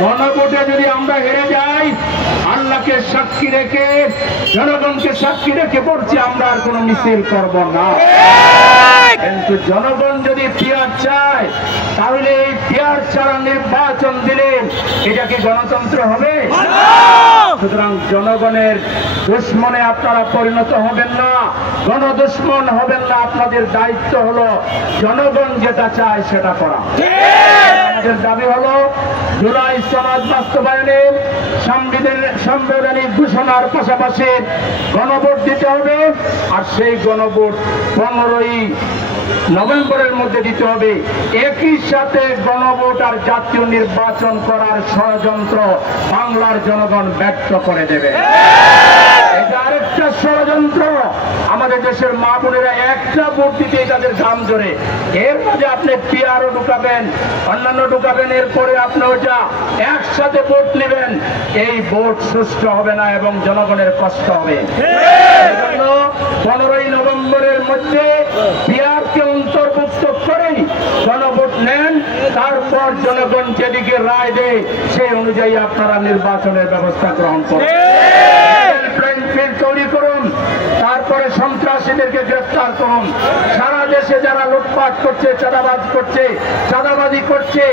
গণভোটে যদি আমরা হেরে যাই, আল্লাহকে সাক্ষী রেখে, জনগণকে সাক্ষী রেখে বলছি আমরা আর কোনো মিছিল করব না। কিন্তু জনগণ যদি পিয়ার চায়, তাহলে এই পিয়ার ছাড়া নির্বাচন দিলে এটা কি গণতন্ত্র হবে? সুতরাং জনগণের দুশ্মনে আপনারা পরিণত হবেন না, গণদুশ্মন হবেন না। আপনাদের দায়িত্ব হলো জনগণ যেটা চায় সেটা করা। আমাদের দাবি হলো জুলাই সনদ বাস্তবায়নে সাংবিধানিক ঘোষণার পাশাপাশি গণভোট দিতে হবে। আর সেই গণভোট 15ই নভেম্বরের মধ্যে দিতে হবে। একই সাথে গণভোট আর জাতীয় নির্বাচন করার ষড়যন্ত্র বাংলার জনগণ ব্যর্থ করে দেবে। এটা আরেকটা ষড়যন্ত্র। আমাদের দেশের মা বোনেরা একটা ভোট দিতেই তাদের ঘাম জোরে, এর মাঝে আপনি পিআরও ঢুকাবেন, অন্যান্য ঢুকাবেন, এরপরে আপনি ওটা একসাথে ভোট নেবেন। এই ভোট সুষ্ঠু হবে না এবং জনগণের কষ্ট হবে। এজন্য 15ই নভেম্বরের মধ্যে পিআরকে অন্তর্ভুক্ত করেই গণভোট নেন। তারপর জনগণ যেদিকে রায় দেয় সেই অনুযায়ী আপনারা নির্বাচনের ব্যবস্থা গ্রহণ করুন, তৈরি করুন। তারপরে সন্ত্রাসীদেরকে গ্রেফতার করুন। সারা দেশে যারা লুটপাট করছে, চাঁদাবাজি করছে,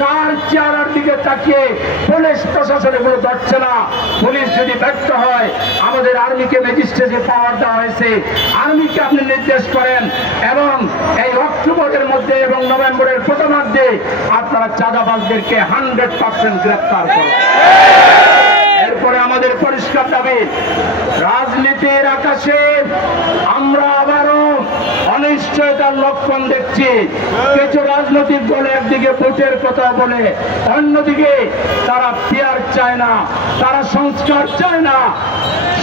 কার চেহারার দিকে তাকিয়ে পুলিশ প্রশাসন এগুলো ধরছে না। পুলিশ যদি ব্যর্থ হয়, আমাদের আর্মিকে ম্যাজিস্ট্রেটে পাওয়ার দেওয়া হয়েছে, আর্মিকে আপনি নির্দেশ করেন এবং এই অক্টোবরের মধ্যে এবং নভেম্বরের প্রথমার্ধে আপনারা চাঁদাবাজদেরকে 100% গ্রেফতার করেন। এরপরে আমাদের পরিষ্কার দাবি, রাজনীতির আকাশে আমরা আবারও অনিশ্চয়তার লক্ষণ দেখছি। কিছু রাজনৈতিক দল একদিকে ভোটের কথা বলে, অন্যদিকে তারা পিয়ার চায় না, তারা সংস্কার চায় না।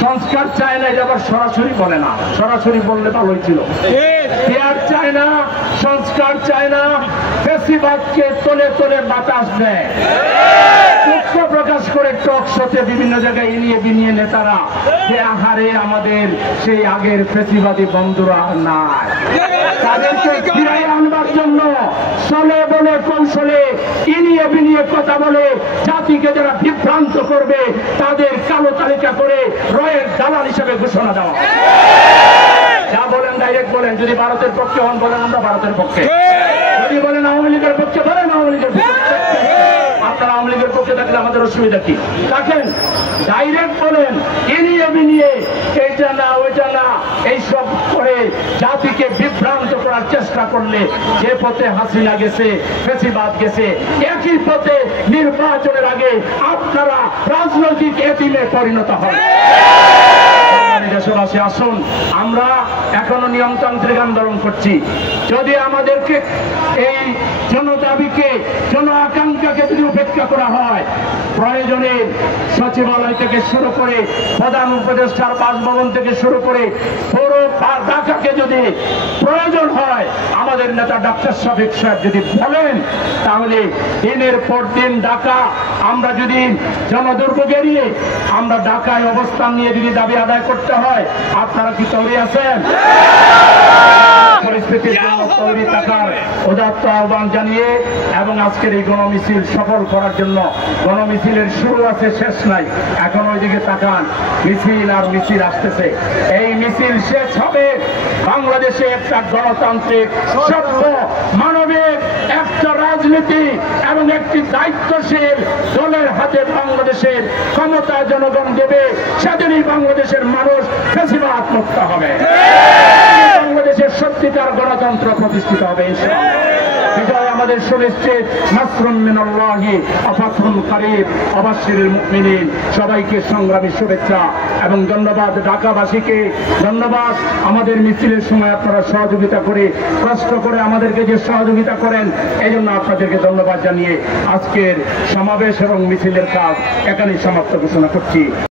সংস্কার চায় না, এটা আবার সরাসরি বলে না, সরাসরি বললে ভালোই ছিল। পিয়ার চায় না, সংস্কার চায় না, ফ্যাসিবাদকে তলে তলে বাতাস দেয়। দুঃখ প্রকাশ করে টক শোতে বিভিন্ন জায়গায় এনিয়ে বিনিয়ে নেতারা যে আহারে আমাদের সেই আগের ফ্যাসিবাদী বন্ধুরা নাই, তাদেরকে ফিরিয়ে আনবার জন্য চলে বলে কৌশলে এনিয়ে বিনিয়ে কথা বলে জাতিকে যারা বিভ্রান্ত করবে তাদের কালো তালিকা করে রয়ের দালাল হিসেবে ঘোষণা দেওয়া। যা বলেন ডাইরেক্ট বলেন, যদি ভারতের পক্ষে হন বলেন আমরা ভারতের পক্ষে, যদি বলেন আওয়ামী লীগের পক্ষে বলেন আওয়ামী লীগের পক্ষে। আপনারা আওয়ামী লীগের পক্ষে থাকলে আমাদের অসুবিধা কি? দেখেন ডাইরেক্ট বলেন, এনিয়ে বিনিয়ে এইটা না ওইটা না এইসব করে জাতিকে বিভ্রান্ত করার চেষ্টা করলে যে পথে হাসিনা গেছে, ফ্যাসিবাদ গেছে, একই পথে নির্বাচনের আগে আপনারা রাজনৈতিক এতিমে পরিণত হন। দেশবাসী আসুন, আমরা এখনো নিয়মতান্ত্রিক আন্দোলন করছি। যদি আমাদেরকে এই জনদাবিকে, জন আকাঙ্ক্ষাকে যদি উপেক্ষা করা হয়, প্রয়োজনে সচিবালয় থেকে শুরু করে প্রধান উপদেষ্টার বাসভবন থেকে শুরু করে পুরো ঢাকাকে যদি প্রয়োজন হয়, আমাদের নেতা ডক্টর শফিক সাহেব যদি বলেন, তাহলে দিনের পর দিন ঢাকা আমরা যদি জনদুর্ভোগ এড়িয়ে আমরা ঢাকায় অবস্থান নিয়ে যদি দাবি আদায় করতে হয়, আপনারা কি তৈরি আছেন? পরিস্থিতির জন্য তৈরি থাকার উদাত্ত আহ্বান জানিয়ে এবং আজকের এই গণমিছিল সফল করার জন্য, গণমিছিলের শুরু আছে শেষ নাই, এখন ওইদিকে তাকান, মিছিল আর মিছিল আসতেছে। এই মিছিল শেষ হবে বাংলাদেশে একটা গণতান্ত্রিক, সভ্য, মানবিক একটা রাজনীতি এবং একটি দায়িত্বশীল দলের হাতে বাংলাদেশের ক্ষমতা জনগণ দেবে। সেদিনই বাংলাদেশের মানুষ ফ্যাসিবাদ মুক্ত হবে, বাংলাদেশের সত্যিকার গণতন্ত্র প্রতিষ্ঠিত হবে। বিজয় আমাদের সুনিশ্চিত। নাসরুম মিনাল্লাহি ওয়া ফাতহুন কারীব। অবাশশিরিল মুমিনিন। সবাইকে সংগ্রামী শুভেচ্ছা এবং ধন্যবাদ। ঢাকাবাসীকে ধন্যবাদ। আমাদের মিছিলের সময় আপনারা সহযোগিতা করে, কষ্ট করে আমাদেরকে যে সহযোগিতা করেন, এই জন্য আপনাদেরকে ধন্যবাদ জানিয়ে আজকের সমাবেশ এবং মিছিলের কাজ এখানেই সমাপ্ত ঘোষণা করছি।